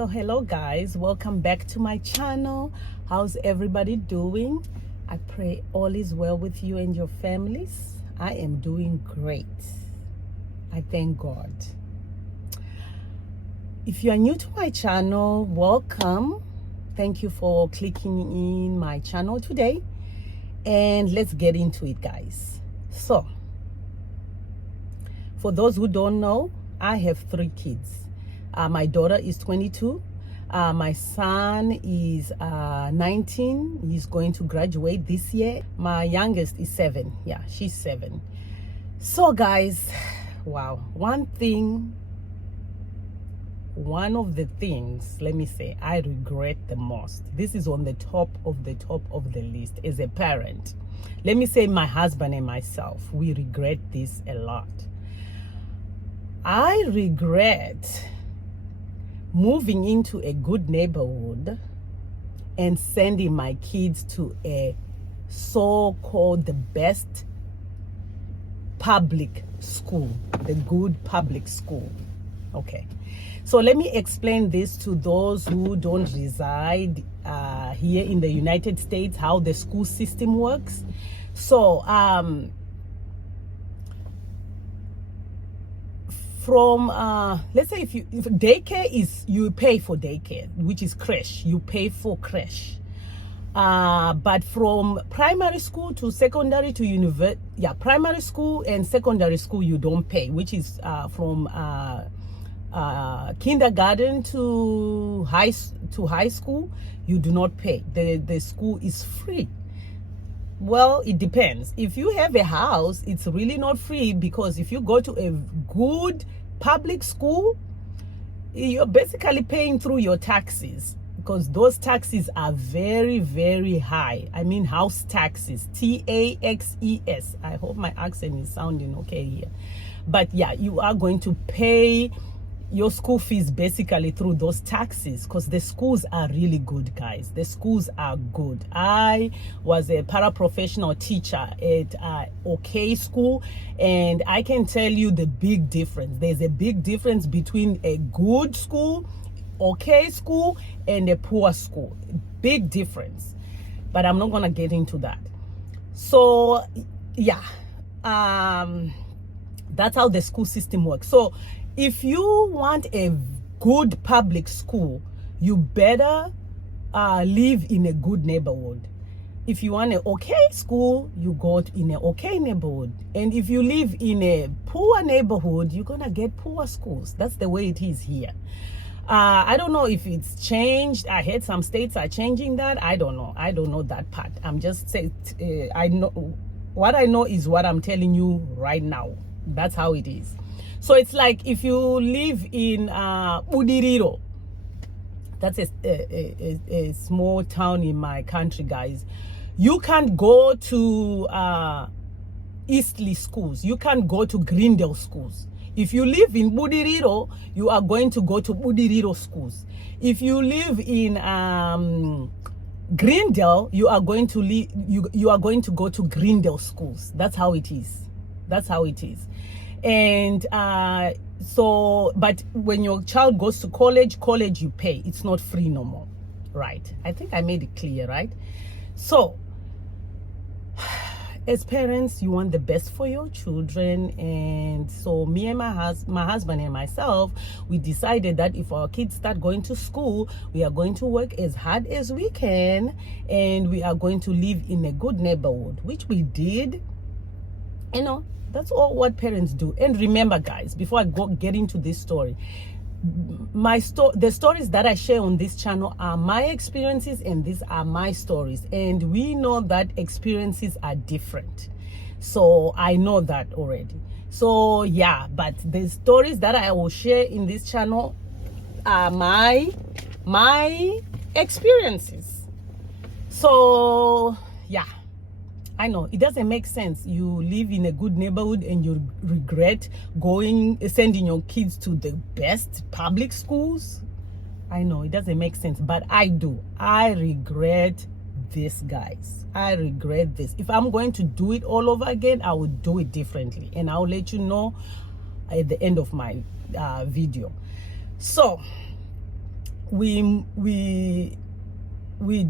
So hello guys, welcome back to my channel. How's everybody doing? I pray all is well with you and your families. I am doing great. I thank God. If you are new to my channel, welcome. Thank you for clicking in my channel today, and let's get into it, guys. So for those who don't know, I have 3 kids. My daughter is 22. My son is 19. He's going to graduate this year. My youngest is 7. Yeah, she's 7. So guys, wow, one of the things, let me say, I regret the most. This is on the top of the list as a parent. Let me say my husband and myself, we regret this a lot. I regret moving into a good neighborhood and sending my kids to a so-called the best public school, the good public school. Okay, so let me explain this to those who don't reside here in the United States, how the school system works. So from let's say if daycare is, you pay for daycare, which is creche, you pay for creche, but from primary school to secondary to university, primary school and secondary school you don't pay, which is from kindergarten to high school you do not pay. The school is free. Well, it depends. If you have a house, it's really not free, because if you go to a good public school, you're basically paying through your taxes, because those taxes are very, very high. I mean, house taxes, taxes. I hope my accent is sounding okay here. But yeah, you are going to pay your school fees basically through those taxes, because the schools are really good, guys. The schools are good. I was a paraprofessional teacher at OK School, and I can tell you the big difference. There's a big difference between a good school, OK School, and a poor school. Big difference. But I'm not gonna get into that. So yeah, that's how the school system works. So if you want a good public school, you better live in a good neighborhood. If you want an okay school, you go in an okay neighborhood. And if you live in a poor neighborhood, you're gonna get poor schools. That's the way it is here. I don't know if it's changed. I heard some states are changing that. I don't know. I don't know that part. I'm just saying, I know what I know is what I'm telling you right now. That's how it is. So it's like if you live in Budiriro, that's a small town in my country, guys. You can't go to Eastleigh schools. You can't go to Greendale schools. If you live in Budiriro, you are going to go to Budiriro schools. If you live in Greendale, you are going to you are going to go to Greendale schools. That's how it is. That's how it is. And so, but when your child goes to college you pay. It's not free no more, right? I think I made it clear, right? So as parents, you want the best for your children. And so me and my husband and myself, we decided that if our kids start going to school, we are going to work as hard as we can, and we are going to live in a good neighborhood, which we did. You know, that's all what parents do. And remember, guys, before I get into this story, the stories that I share on this channel are my experiences, and these are my stories. And we know that experiences are different. So I know that already. So yeah, but the stories that I will share in this channel are my experiences. So yeah, I know it doesn't make sense. You live in a good neighborhood and you regret sending your kids to the best public schools. I know it doesn't make sense, but I do. I regret this, guys. I regret this. If I'm going to do it all over again, I would do it differently, and I'll let you know at the end of my video. So we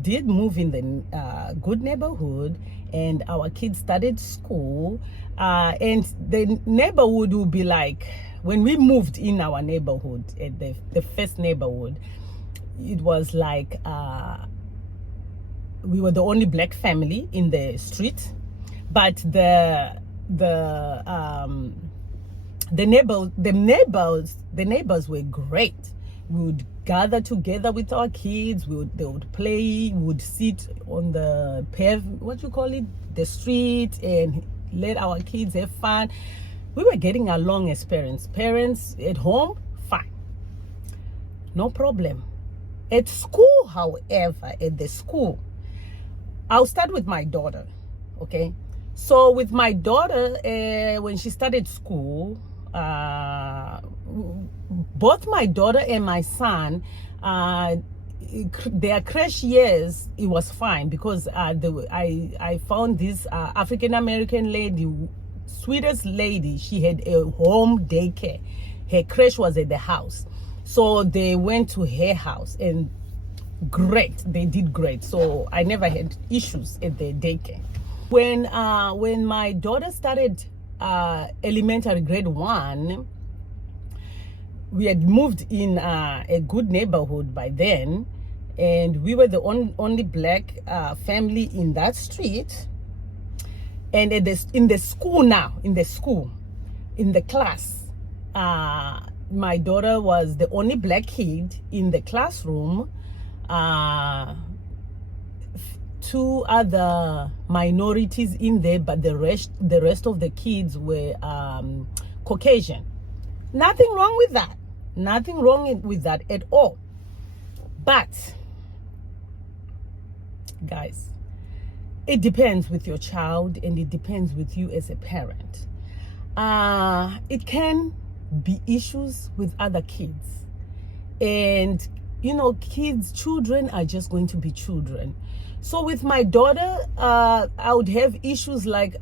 did move in the good neighborhood, and our kids started school, and the neighborhood would be like, when we moved in our neighborhood, at the first neighborhood, it was like we were the only black family in the street, but the neighbors were great. We would gather together with our kids. They would play. We would sit on the the street, and let our kids have fun. We were getting along as parents. Parents at home, fine, no problem. At school, however, at the school, I'll start with my daughter, okay? So with my daughter, when she started school, both my daughter and my son, their crash years, it was fine, because I found this African-American lady, sweetest lady. She had a home daycare. Her crash was at the house. So they went to her house, and great, they did great. So I never had issues at the daycare. When my daughter started elementary, grade 1, we had moved in a good neighborhood by then, and we were the only black family in that street. And in the class, my daughter was the only black kid in the classroom. 2 other minorities in there, but the rest of the kids were Caucasian. Nothing wrong with that. Nothing wrong with that at all. But guys, it depends with your child, and it depends with you as a parent. It can be issues with other kids, and children are just going to be children. So with my daughter, I would have issues like,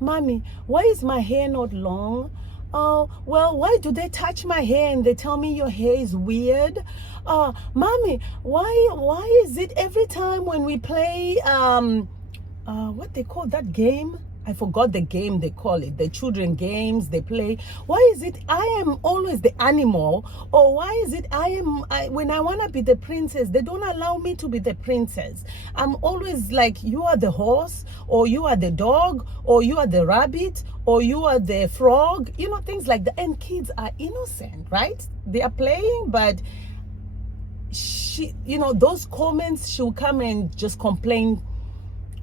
Mommy, why is my hair not long? Oh, well, why do they touch my hair and they tell me your hair is weird? Mommy, why is it every time when we play what they call that game? I forgot the game they call it. The children games they play. Why is it I am always the animal? Or why is it when I want to be the princess, they don't allow me to be the princess? I'm always like, you are the horse, or you are the dog, or you are the rabbit, or you are the frog, things like that. And kids are innocent, right? They are playing, but those comments, she'll come and just complain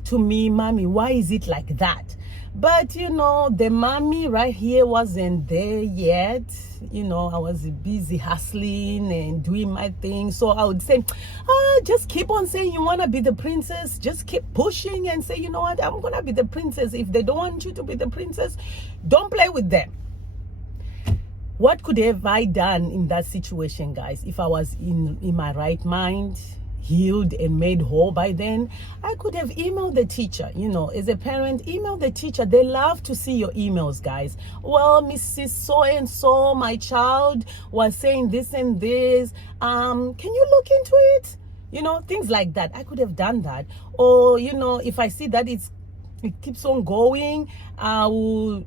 to me, Mommy, why is it like that? But the mommy right here wasn't there yet. I was busy hustling and doing my thing. So I would say, just keep on saying you want to be the princess. Just keep pushing and say, you know what, I'm gonna be the princess. If they don't want you to be the princess, don't play with them. What could have I done in that situation, guys? If I was in my right mind, healed and made whole by then, I could have emailed the teacher. As a parent, email the teacher. They love to see your emails, guys. Well, Mrs. So-and-so, my child was saying this and this. Can you look into it? Things like that. I could have done that. Or, if I see that it keeps on going, I will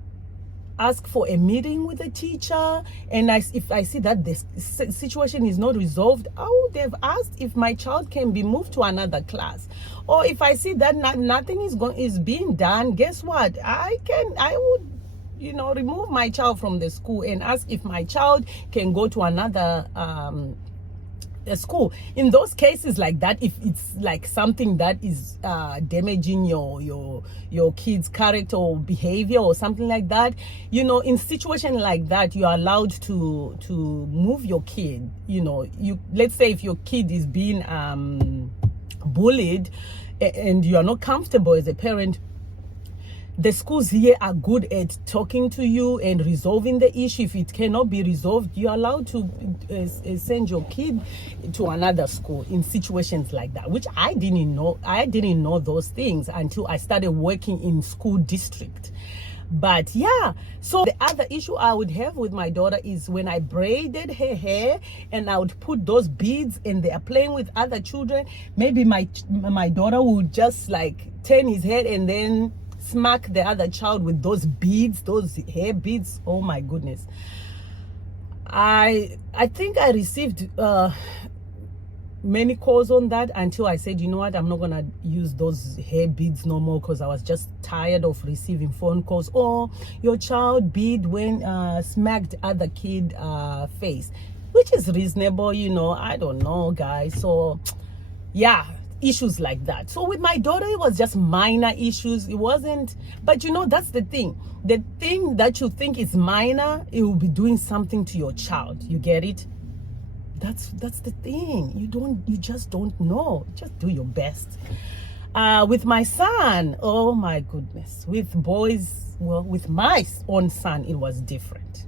ask for a meeting with the teacher, and if I see that this situation is not resolved, I would have asked if my child can be moved to another class. Or if I see that nothing is being done, guess what? I would remove my child from the school and ask if my child can go to another school. In those cases like that, if it's like something that is damaging your kid's character or behavior or something like that, in situation like that, you are allowed to move your kid. Let's say if your kid is being bullied and you are not comfortable as a parent, the schools here are good at talking to you and resolving the issue. If it cannot be resolved, you're allowed to send your kid to another school in situations like that, which I didn't know. I didn't know those things until I started working in school district. But yeah, so the other issue I would have with my daughter is when I braided her hair and I would put those beads and they are playing with other children, maybe my daughter would just like turn his head and then smack the other child with those beads, those hair beads. Oh my goodness. I think I received many calls on that until I said, you know what, I'm not gonna use those hair beads no more, because I was just tired of receiving phone calls. Oh, your child bead when smacked other kid face, which is reasonable, you know. I don't know, guys. So yeah, issues like that. So with my daughter, it was just minor issues. It wasn't, but you know, that's the thing that you think is minor, it will be doing something to your child. You get it? That's the thing. You just don't know. Just do your best. With my son, oh my goodness. With boys, well, with my own son, it was different.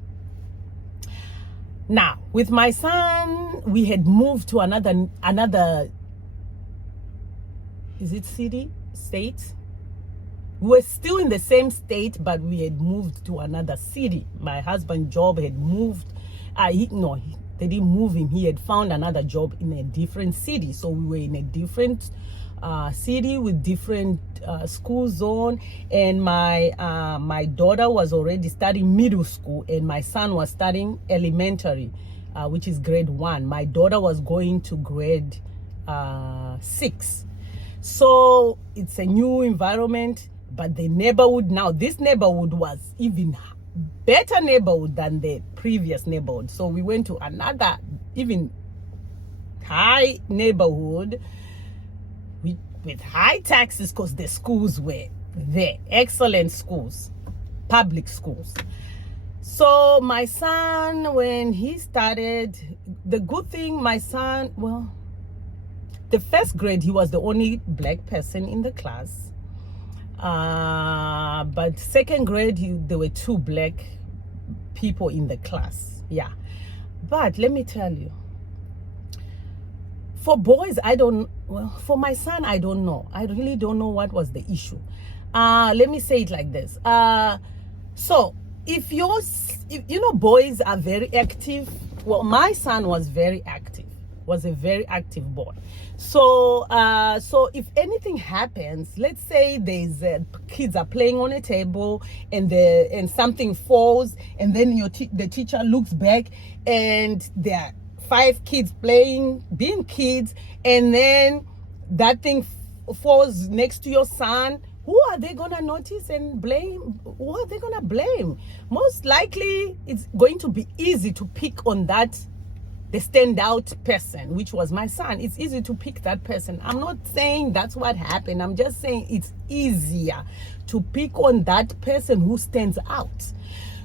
Now, with my son, we had moved to another, is it city, state? We were still in the same state, but we had moved to another city. My husband's job had moved. They didn't move him. He had found another job in a different city. So we were in a different city with different school zone. And my daughter was already studying middle school, and my son was studying elementary, which is grade 1. My daughter was going to grade 6. So it's a new environment, but the neighborhood now, this neighborhood was even better neighborhood than the previous neighborhood. So we went to another even high neighborhood with high taxes, because the schools were there, excellent schools, public schools. So my son, when he started, the good thing, my son, well, the first grade, he was the only black person in the class. But second grade, there were 2 black people in the class. Yeah. But let me tell you, for boys, for my son, I don't know. I really don't know what was the issue. Let me say it like this. So if boys are very active, well, my son was very active, was a very active boy. So if anything happens, let's say there's kids are playing on a table and something falls, and then the teacher looks back and there are 5 kids playing, being kids, and then that thing falls next to your son, who are they gonna notice and blame? Who are they gonna blame? Most likely, it's going to be easy to pick on that, the standout person, which was my son. It's easy to pick that person. I'm not saying that's what happened. I'm just saying it's easier to pick on that person who stands out.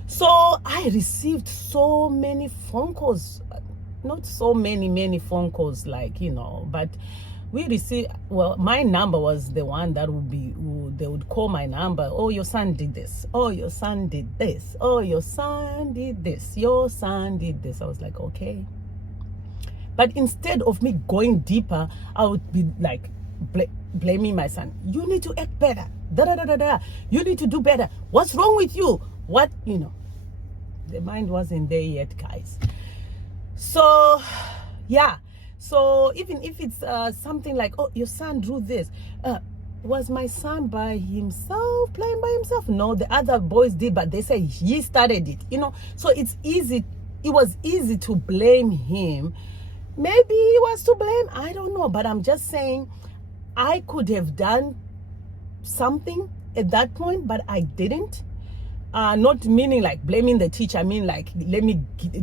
So I received so many phone calls, not so many phone calls, like, you know, but we received, well, my number was the one that they would call my number. Oh, your son did this. Oh, your son did this. Oh, your son did this. Your son did this. I was like, okay. But instead of me going deeper, I would be like blaming my son. You need to act better. You need to do better. What's wrong with you? What, you know, the mind wasn't there yet, guys. So, yeah. So even if it's something like, oh, your son drew this. Was my son by himself, playing by himself? No, the other boys did, but they say he started it, you know. So it's easy. It was easy to blame him. Maybe he was to blame, I don't know, but I'm just saying I could have done something at that point, but I didn't. Not meaning like blaming the teacher. I mean, like, let me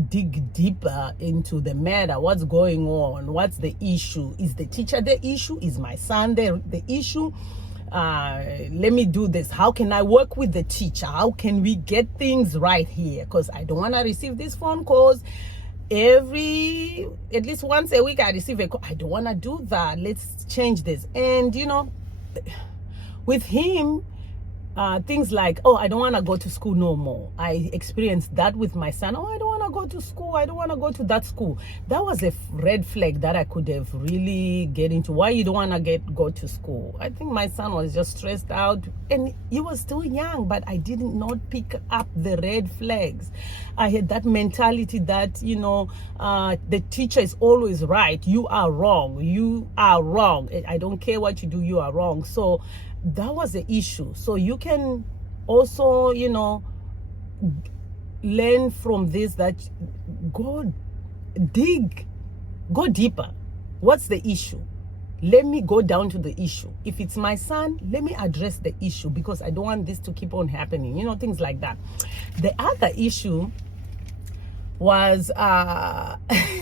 dig deeper into the matter. What's going on? What's the issue? Is the teacher the issue? Is my son the issue? Let me do this. How can I work with the teacher? How can we get things right here? Because I don't want to receive these phone calls at least once a week. I receive a call. I don't want to do that. Let's change this. And you know, with him, things like, oh, I don't want to go to school no more. I experienced that with my son. Oh, I don't want to go to school. I don't want to go to that school. That was a red flag that I could have really get into. Why you don't want to go to school? I think my son was just stressed out, and he was still young, but I did not pick up the red flags. I had that mentality that, the teacher is always right. You are wrong. You are wrong. I don't care what you do. You are wrong. So that was the issue. So you can also, learn from this, that go deeper. What's the issue? Let me go down to the issue. If it's my son, let me address the issue, because I don't want this to keep on happening, things like that. The other issue was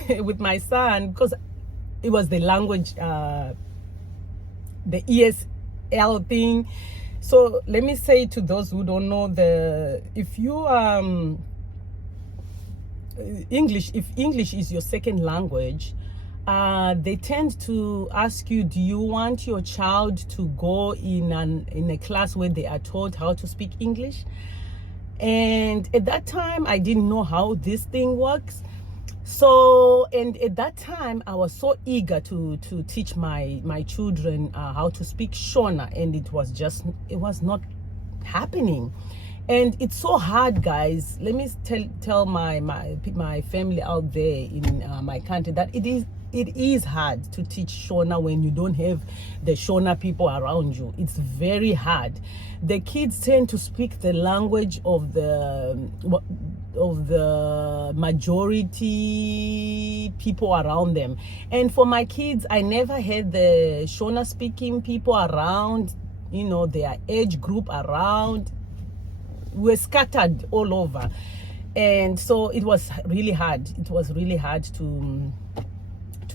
with my son, because it was the language, the ESL thing. So let me say to those who don't know, if you if English is your second language, they tend to ask you, do you want your child to go in a class where they are taught how to speak English? And at that time, I didn't know how this thing works. So, and at that time, I was so eager to teach my children how to speak Shona, and it was not happening. And it's so hard, guys. Let me tell my family out there in my country that it is hard to teach Shona when you don't have the Shona people around you. It's very hard. The kids tend to speak the language of the majority people around them. And for my kids, I never had the Shona speaking people around, their age group around. We're scattered all over. And so it was really hard. It was really hard to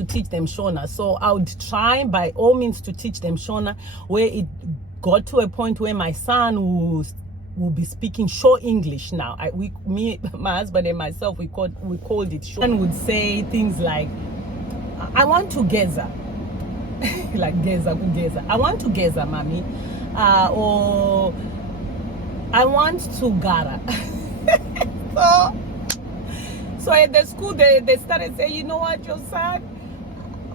teach them Shona. So I would try by all means to teach them Shona, where it got to a point where my son will be speaking show English now. Me, my husband and myself, we called it show. And would say things like, I want to geza. Like geza. I want to geza, mommy. Or I want to gara. So at the school, they started saying, you know what, your son,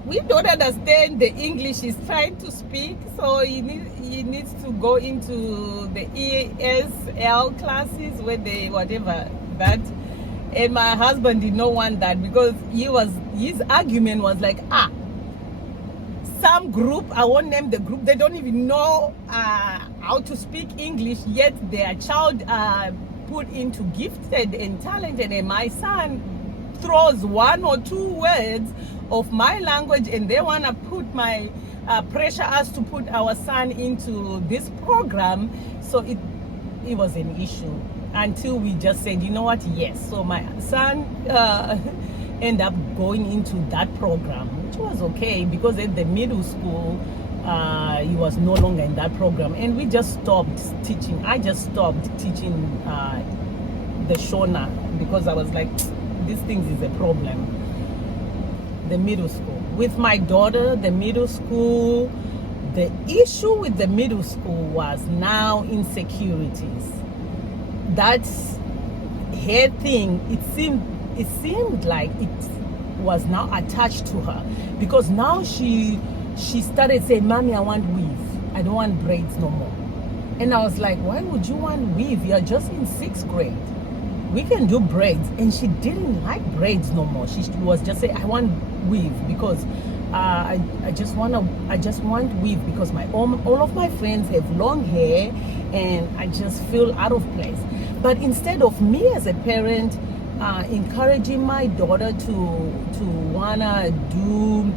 we don't understand the English he's trying to speak, so he needs to go into the ESL classes where they whatever that. And my husband did not want that, because his argument was like, some group, I won't name the group, they don't even know how to speak English, yet their child put into gifted and talented, and my son throws one or two words of my language, and they want to put pressure us to put our son into this program. So it was an issue until we just said, you know what, yes. So my son ended up going into that program, which was okay, because at the middle school, he was no longer in that program, and we just stopped teaching. I just stopped teaching the Shona, because I was like, these things is a problem. The middle school. With my daughter, the middle school, the issue with the middle school was now insecurities. That's her thing. It seemed like it was now attached to her, because now she started saying, Mommy, I want weave. I don't want braids no more. And I was like, why would you want weave? You're just in 6th grade. We can do braids. And she didn't like braids no more. She was just saying, I want weave, because I just want weave, because all of my friends have long hair, and I just feel out of place. But instead of me as a parent encouraging my daughter to wanna do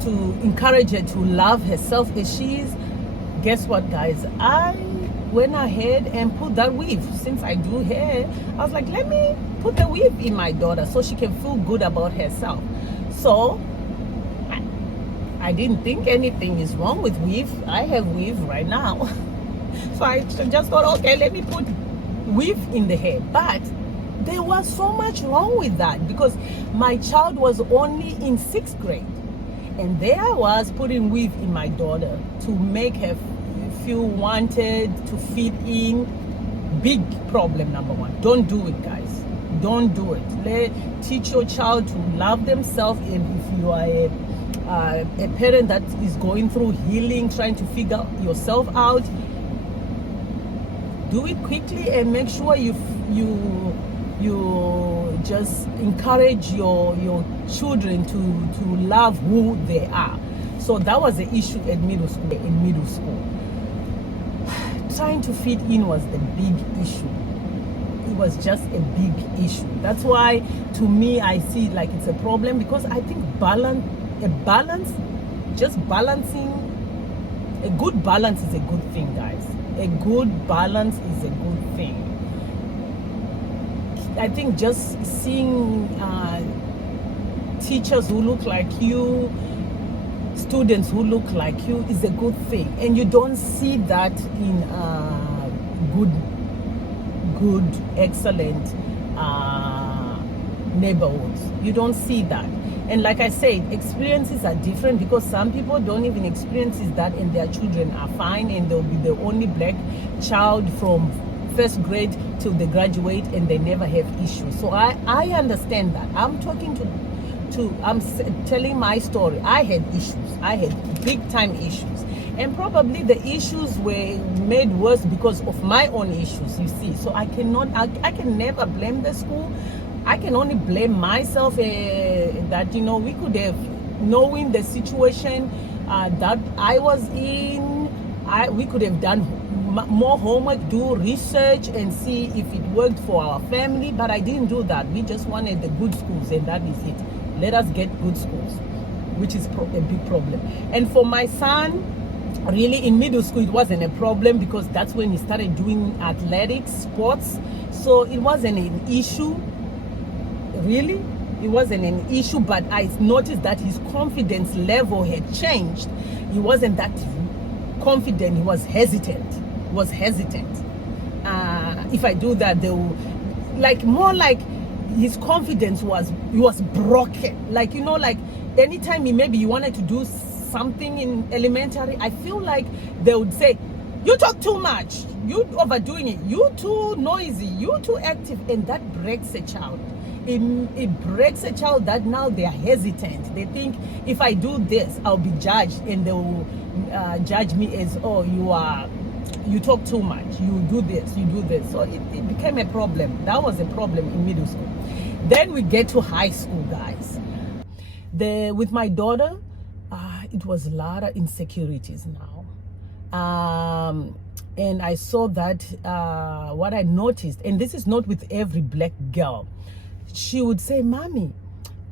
to encourage her to love herself as she is, guess what, guys? I went ahead and put that weave. Since I do hair, I was like, let me put the weave in my daughter so she can feel good about herself. So I didn't think anything is wrong with weave. I have weave right now. So I just thought, okay, let me put weave in the hair. But there was so much wrong with that, because my child was only in 6th grade. And there I was putting weave in my daughter to make her you wanted to fit in, big problem number one. Don't do it, guys. Don't do it. Teach your child to love themselves. And if you are a parent that is going through healing, trying to figure yourself out, do it quickly and make sure you just encourage your children to love who they are. So that was the issue at middle school. In middle school, trying to fit in was the big issue. It was just a big issue. That's why, to me, I see it like it's a problem, because I think just balancing, a good balance is a good thing, guys. A good balance is a good thing. I think just seeing teachers who look like you, students who look like you, is a good thing. And you don't see that in good, excellent neighborhoods. You don't see that. And like I said, experiences are different, because some people don't even experience that, and their children are fine, and they'll be the only black child from first grade till they graduate, and they never have issues. So I understand that. I'm talking I'm telling my story. I had issues. I had big time issues, and probably the issues were made worse because of my own issues, you see. So I can never blame the school. I can only blame myself, that, you know, we could have, knowing the situation that I was in, we could have done more homework, do research, and see if it worked for our family. But I didn't do that. We just wanted the good schools, and that is it. Let us get good schools, which is a big problem. And for my son, really, in middle school, it wasn't a problem, because that's when he started doing athletics, sports. So it wasn't an issue. Really, it wasn't an issue, but I noticed that his confidence level had changed. He wasn't that confident. He was hesitant. If I do that, they will, more like his confidence was broken. Like, you know, like anytime maybe you wanted to do something in elementary, I feel like they would say, you talk too much, you overdoing it, you too noisy, you too active, and that breaks a child. It breaks a child that now they are hesitant. They think, if I do this, I'll be judged, and they will judge me as, oh, you talk too much, you do this, you do this. So it became a problem. That was a problem in middle school. Then we get to high school, guys. With my daughter, it was a lot of insecurities now. And I saw that, what I noticed, and this is not with every black girl, she would say, Mommy,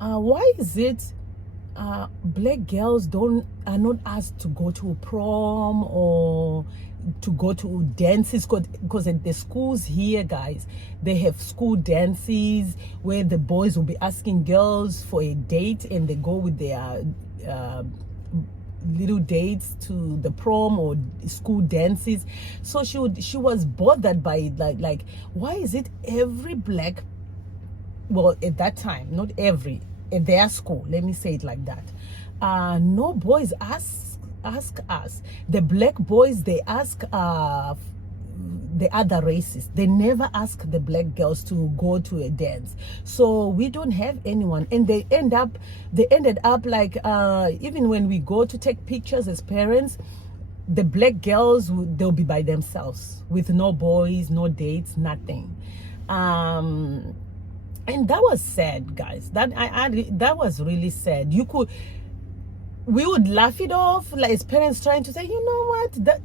why is it black girls are not asked to go to prom or to go to dances? Because at the schools here, guys, they have school dances where the boys will be asking girls for a date, and they go with their little dates to the prom or school dances. So she was bothered by it, like why is it every black, well, at that time, not every, at their school, let me say it like that, no boys ask us. The black boys, they ask the other races. They never ask the black girls to go to a dance. So we don't have anyone, and they ended up like, even when we go to take pictures as parents, the black girls, they'll be by themselves with no boys, no dates, nothing. And that was sad, guys. That was really sad. We would laugh it off, like as parents trying to say, you know what, that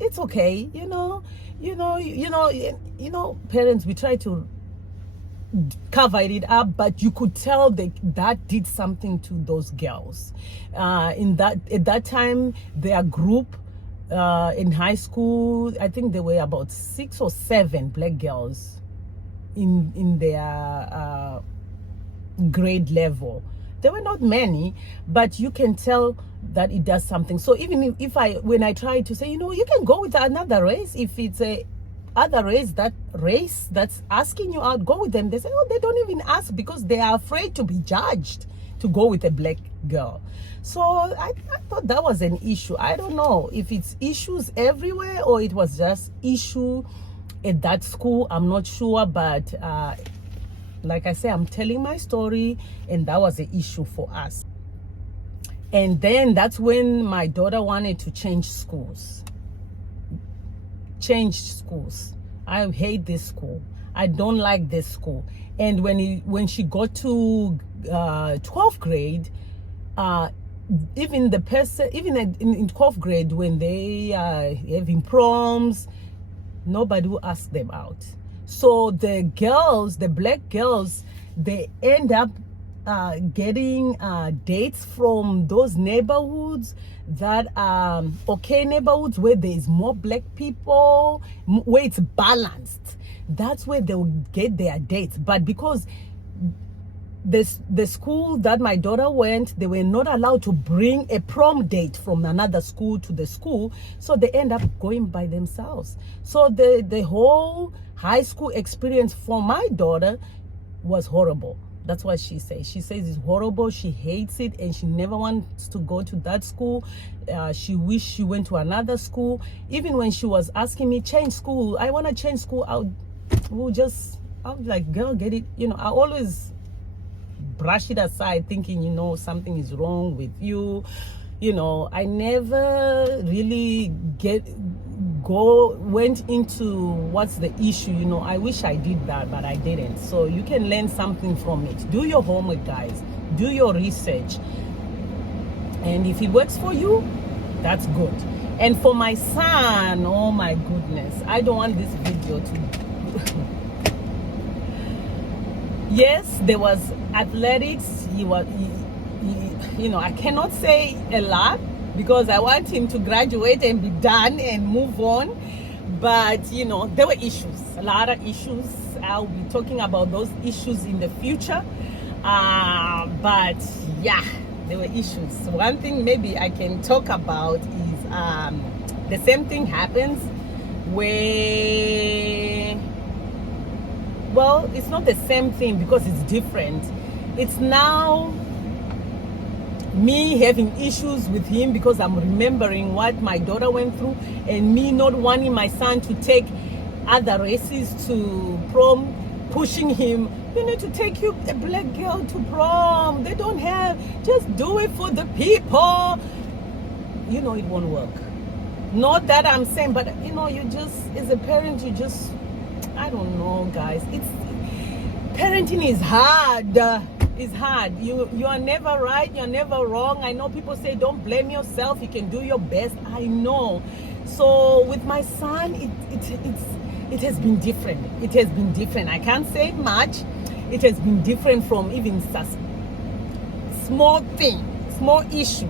it's okay, you know, parents, we try to cover it up, but you could tell that did something to those girls. At that time, their group in high school, I think there were about 6 or 7 black girls in their grade level. There were not many, but you can tell that it does something. So even when I try to say, you can go with another race, if it's a other race that's asking you out, go with them. They say, oh, they don't even ask because they are afraid to be judged. to go with a black girl. So I thought that was an issue. I don't know if it's issues everywhere or it was just issue at that school. I'm not sure, but like I say, I'm telling my story, and that was an issue for us. And then that's when my daughter wanted to change schools. I hate this school. I don't like this school. And when she got to 12th grade, even in 12th grade, when they having proms, nobody will ask them out. So the girls, the black girls, they end up getting dates from those neighborhoods that okay neighborhoods where there's more black people, where it's balanced. That's where they'll get their dates. But because the school that my daughter went, they were not allowed to bring a prom date from another school to the school, so they end up going by themselves. So the whole high school experience for my daughter was horrible. That's what she says. She says it's horrible. She hates it, and she never wants to go to that school. She wished she went to another school. Even when she was asking me, change school, I want to change school, I was like, girl, get it. I always brush it aside, thinking, something is wrong with you. I never really went into what's the issue. I wish I did that, but I didn't. So you can learn something from it. Do your homework, guys. Do your research. And if it works for you, that's good. And for my son, oh my goodness, I don't want this video to yes, there was athletics. I cannot say a lot because I want him to graduate and be done and move on. But, there were issues, a lot of issues. I'll be talking about those issues in the future. But yeah, there were issues. One thing maybe I can talk about is the same thing happens where, well, it's not the same thing because it's different. It's now me having issues with him because I'm remembering what my daughter went through, and me not wanting my son to take other races to prom, pushing him, you need to take a black girl to prom. They don't have, just do it for the people. It won't work. Not that I'm saying, but you just, as a parent, I don't know, guys. Parenting is hard. It's hard. You are never right. You're never wrong. I know people say don't blame yourself. You can do your best. I know. So with my son, it has been different. It has been different. I can't say much. It has been different from even small thing, small issue,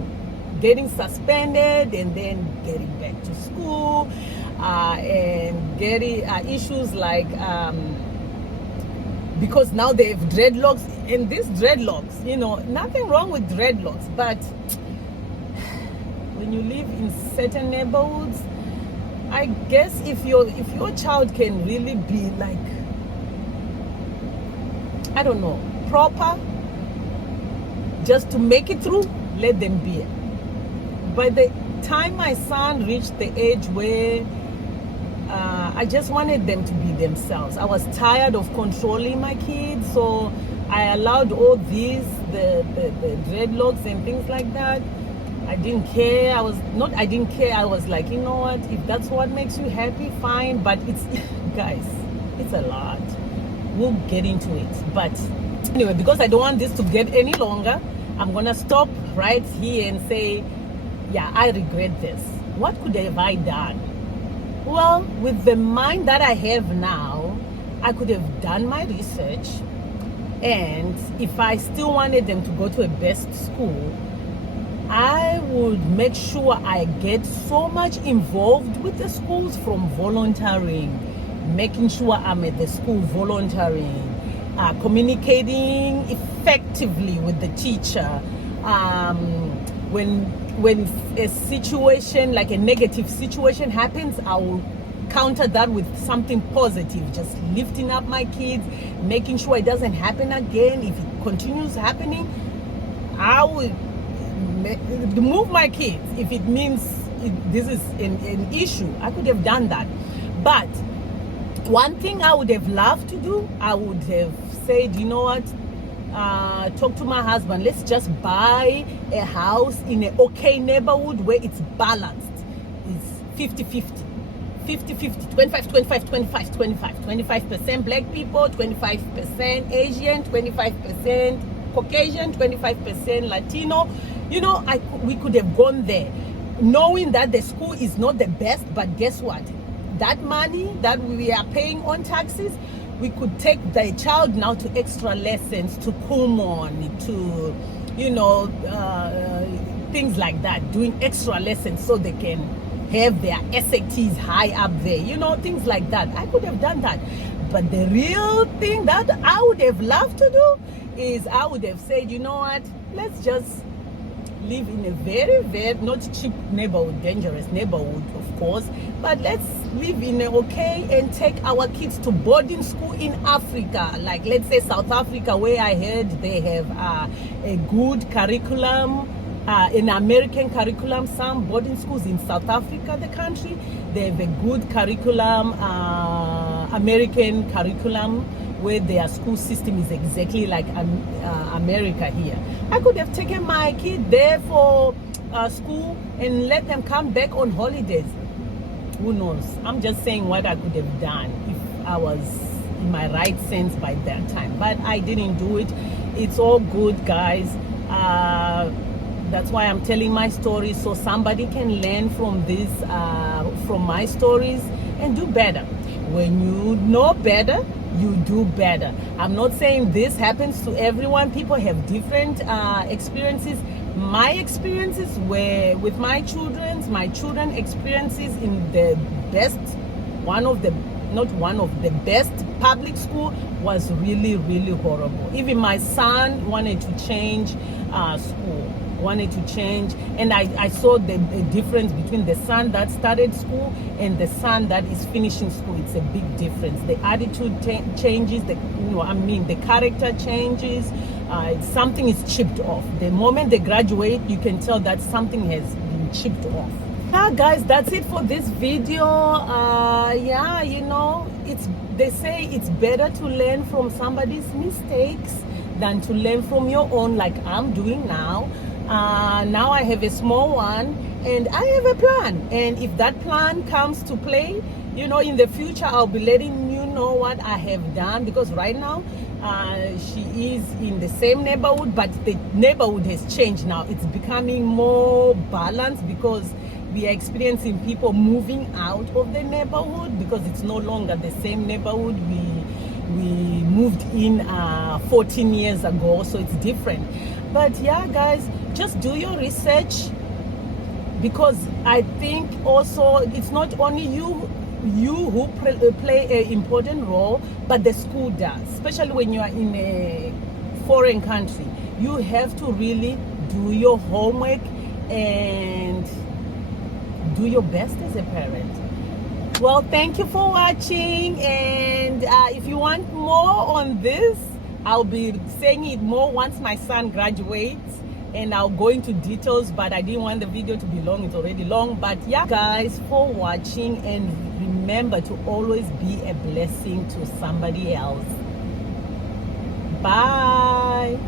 getting suspended and then getting back to school, and getting issues like because now they have dreadlocks, and these dreadlocks, nothing wrong with dreadlocks, but when you live in certain neighborhoods, I guess if your child can really be like, I don't know, proper, just to make it through, let them be. By the time my son reached the age where I just wanted them to be themselves. I was tired of controlling my kids, so I allowed all these, the dreadlocks and things like that. I didn't care. I didn't care. I was like, you know what? If that's what makes you happy, fine. But guys, it's a lot. We'll get into it. But anyway, because I don't want this to get any longer, I'm going to stop right here and say, yeah, I regret this. What could have I done? Well, with the mind that I have now, I could have done my research, and if I still wanted them to go to a best school, I would make sure I get so much involved with the schools, from volunteering, making sure I'm at the school volunteering, communicating effectively with the teacher. When a situation, like a negative situation happens, I will counter that with something positive, just lifting up my kids, making sure it doesn't happen again. If it continues happening, I would move my kids if it means this is an issue. I could have done that. But one thing I would have loved to do, I would have said, you know what, talk to my husband, let's just buy a house in an okay neighborhood where it's balanced. It's 50-50. 50-50, 25% black people, 25% Asian, 25% Caucasian, 25% Latino. You know, we could have gone there knowing that the school is not the best, but guess what? That money that we are paying on taxes, we could take the child now to extra lessons, to Kumon, to, you know, things like that, doing extra lessons so they can have their SATs high up there, you know, things like that. I could have done that. But the real thing that I would have loved to do is I would have said, you know what, let's just live in a very, very, not cheap neighborhood, dangerous neighborhood, of course, but let's live in a okay and take our kids to boarding school in Africa, like let's say South Africa, where I heard they have a good curriculum, an American curriculum. Some boarding schools in South Africa, the country, they have a good curriculum, American curriculum, where their school system is exactly like America here. I could have taken my kid there for school and let them come back on holidays. Who knows? I'm just saying what I could have done if I was in my right sense by that time. But I didn't do it. It's all good, guys. That's why I'm telling my story, so somebody can learn from this, from my stories, and do better. When you know better, you do better. I'm not saying this happens to everyone. People have different experiences. My experiences were with my children experiences in the best, not one of the best public school was really, really horrible. Even my son wanted to change school. And I saw the difference between the son that started school and the son that is finishing school. It's a big difference. The attitude changes, the character changes. Something is chipped off. The moment they graduate, you can tell that something has been chipped off. Yeah, guys, that's it for this video. Yeah, you know, they say it's better to learn from somebody's mistakes than to learn from your own, like I'm doing now. Now I have a small one and I have a plan, and if that plan comes to play, you know, in the future I'll be letting you know what I have done, because right now she is in the same neighborhood, but the neighborhood has changed now. It's becoming more balanced because we are experiencing people moving out of the neighborhood because it's no longer the same neighborhood we moved in 14 years ago, so it's different. But yeah, guys, just do your research, because I think also it's not only you who play an important role, but the school does, especially when you are in a foreign country. You have to really do your homework and do your best as a parent. Well, thank you for watching, and if you want more on this, I'll be saying it more once my son graduates, and I'll go into details, but I didn't want the video to be long. It's already long. But yeah, guys, for watching, and remember to always be a blessing to somebody else. Bye.